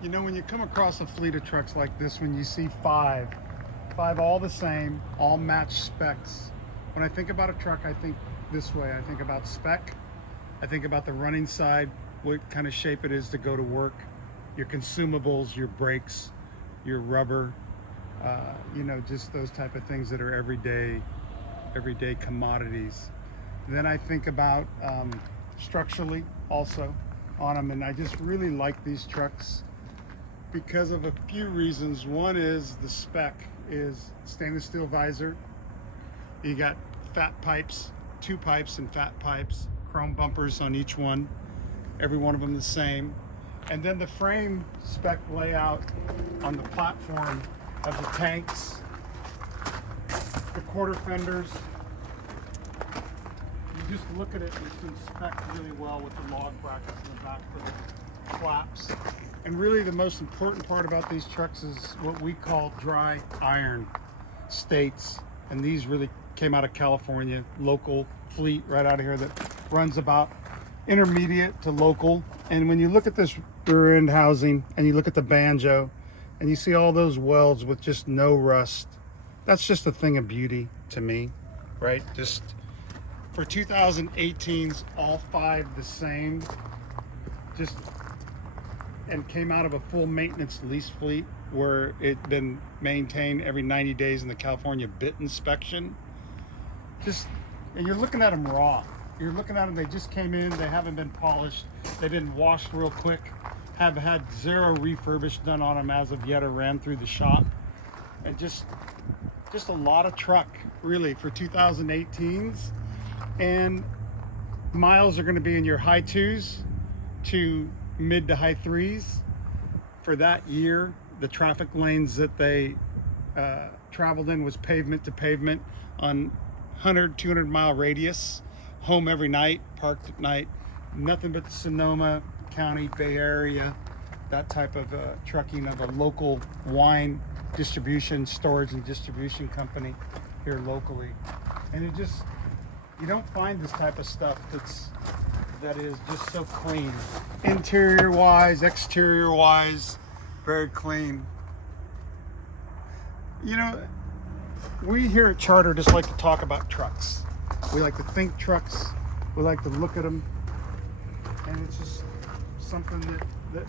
You know, when you come across a fleet of trucks like this, when you see five all the same, all match specs. When I think about a truck, I think this way. I think about spec. I think about the running side, what kind of shape it is to go to work, your consumables, your brakes, your rubber, you know, just those type of things that are everyday commodities. Then I think about structurally also on them, and I just really like these trucks because of a few reasons. One is the spec is stainless steel visor. You got fat pipes, 2 pipes and fat pipes, chrome bumpers on each one, every one of them the same. And then the frame spec layout on the platform of the tanks, the quarter fenders. You just look at it and it's inspect really well with the log brackets in the back for the flaps. And really the most important part about these trucks is what we call dry iron states. And these really came out of California, local fleet right out of here that runs about intermediate to local. And when you look at this rear end housing and you look at the banjo and you see all those welds with just no rust, that's just a thing of beauty to me, right? Just for 2018s, all 5 the same, just, and came out of a full maintenance lease fleet where it'd been maintained every 90 days in the California bit inspection. Just, and you're looking at them raw. You're looking at them, they just came in, they haven't been polished, they've been washed real quick, have had 0 refurbish done on them as of yet or ran through the shop. And just a lot of truck really for 2018s. And miles are going to be in your high 2s to mid to high 3s for that year. The traffic lanes that they traveled in was pavement to pavement on 100-200 mile radius, home every night, parked at night, nothing but the Sonoma County, Bay Area, that type of trucking of a local wine distribution, storage and distribution company here locally. And it just, you don't find this type of stuff that is just so clean. Interior wise, exterior wise, very clean. You know, we here at Charter just like to talk about trucks. We like to think trucks. We like to look at them. And it's just something that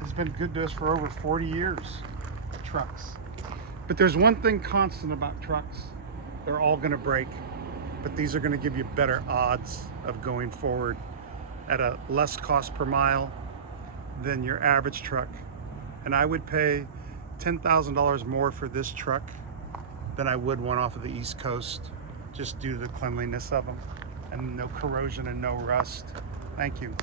has been good to us for over 40 years, trucks. But there's one thing constant about trucks. They're all gonna break, but these are gonna give you better odds of going forward at a less cost per mile than your average truck. And I would pay $10,000 more for this truck than I would one off of the East Coast, just due to the cleanliness of them and no corrosion and no rust. Thank you.